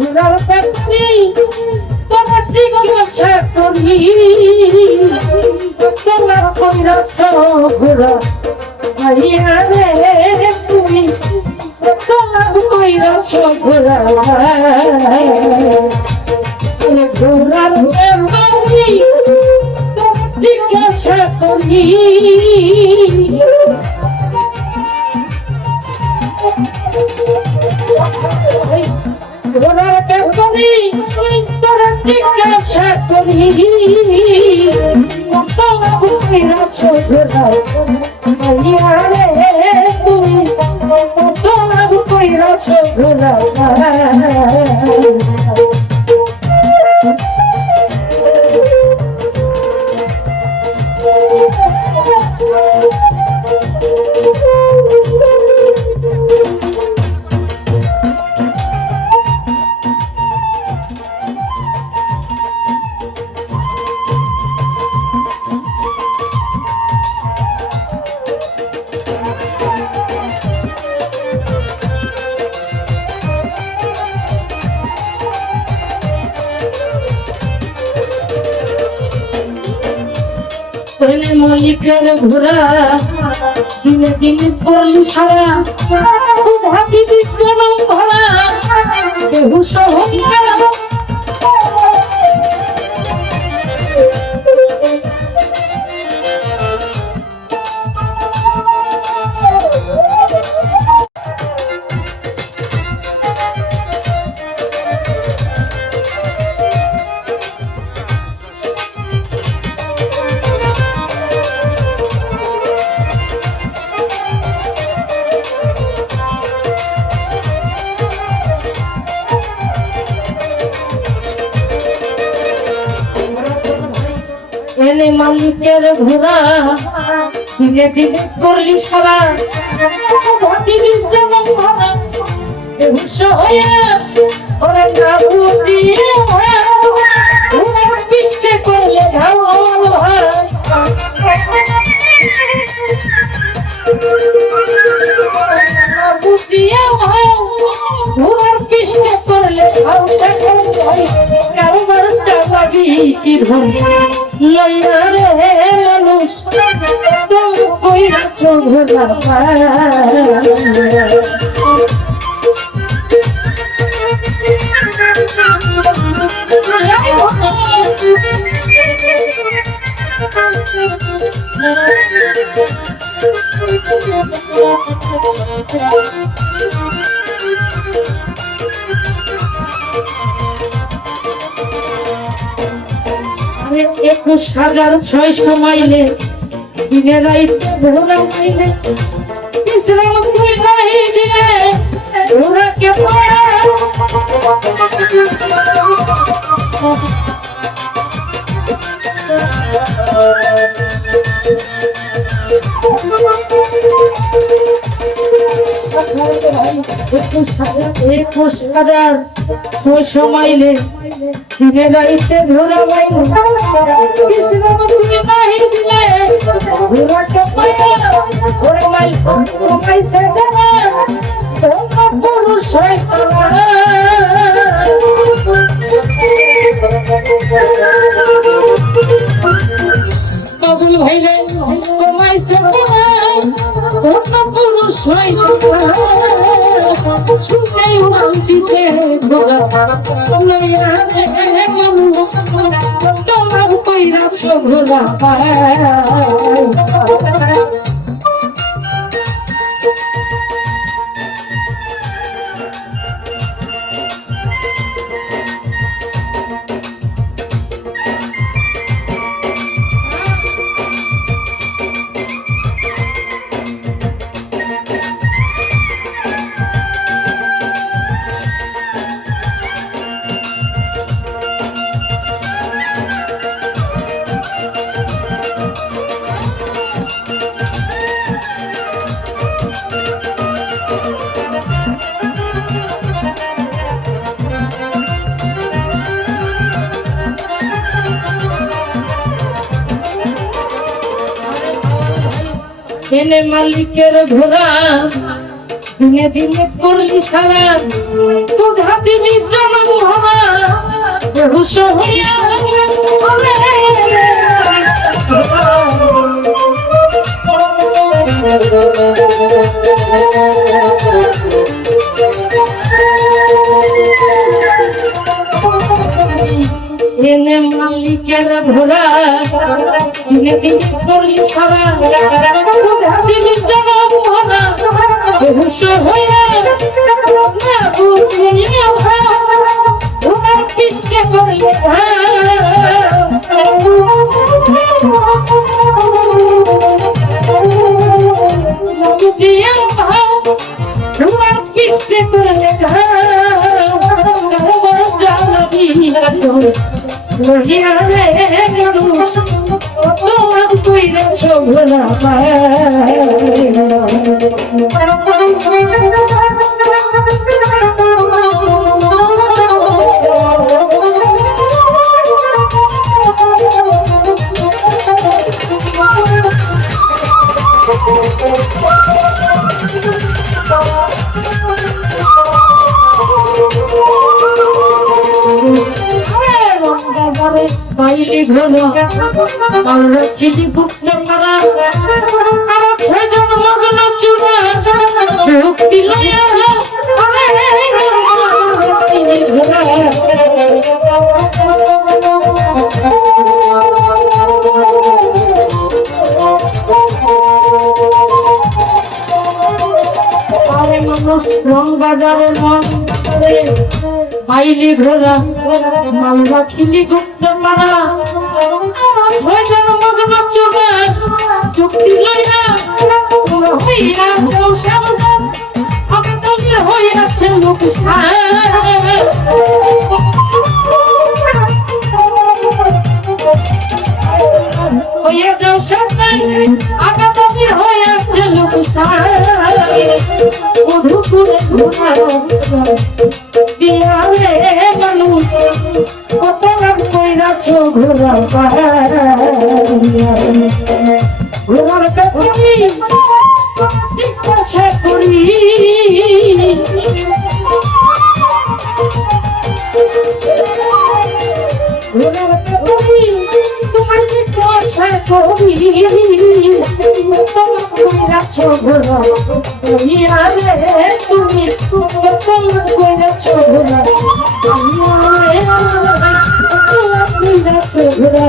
ঘোড়ার পেটে তোরা জিজ্ঞাসা করি তোরা কইরাছ ঘোড়া ভাইয়া রে তুমি তোরা কইরাছ ঘোড়া ঘোড়ার পেটে তোরা জিজ্ঞাসা করি ঘোড়ার পেটে তোরা জিজ্ঞাসা করি তোরা কইরাছ ঘোড়া ভাইয়া রে তুমি তোরা কইরাছ ঘোড়া মালিকের ঘোড়া দিনে দিনে করলি সারা হাতি বিজ্ঞান ভরা বেহুশ হইয়া মালিকের ঘোড়া দিনে দিনে করলি সারা হাতি বিজ্ঞান ভরা বেহুশ হইয়া ওরা না বুঝিয়ে পিষ্টে করলে বুঝিয়ে ঘোড়ার পিষ্টে করলে কারবার চালাবি কি ধর লইয়া রে মানুষ তোর কইরাছ ঘোড়া আমি 21,600 মাইলে দিনে রাইতে ঘোড়া মাইলে বিশ্রাম তুই নাই দিলে ঘোড়াকে পায়া হাজার 600 মাইলে দিনে রাইতে ঘোড়া মাইলে বিশ্রাম তুই নাই দিলে ঘোড়াকে পায়া ওরে মাইল কমাইছে জানা তোমরা পুরুষ শয়তান কবুল ভাইলে কমাইছে জানা তোমরা পুরুষ শয়তান শুনে উড়াল দিছে ঘোড়া লইয়া রে মানুষ তোমরা কইরাছ ঘোড়া এনে মালিকের ঘোড়া দিনে দিনে করলি সারা তোর হাতে জন্ম বেহুশ হইয়া এনে মালিকের ঘোড়া কিনে কিনে করলি সারা দিবি জনম ভরা বেহুশ হইয়া না বুঝিয়া ঘোড়ার পিছনে করলি বুঝিয়া ঘোড়ার পিছনে করলে তোমার কইরা ছোভরা বাইরে ঘন আমরা খিলি গুপ্ত মারা আর ছজন মগ্ন চুরা যুক্তি লয়া মানুষ রং বাজারের মন বাইলি ঘোরা মালবা খিলি গুপ্ত মারা ছয়জন মগ্ন চোখে চুক্তি লইয়া হইয়া সাবধান আমি তো হইয়াছে লোক হইয়া যাও সাবধান আমি তো হইয়াছে লোক মধুপুরে ঘোরা বিহারে মানুষ কত নাম কইরাছ ঘোরা ঘোরার কাছে জিজ্ঞাসা করি ঘোরার কাছে তোমার জিজ্ঞাসা করি তোমার কইরাছ ঘোরা বিহারে তুমি তোমার কইরাছ ঘোরা বিহারে তোমার কইরাছ ঘোরা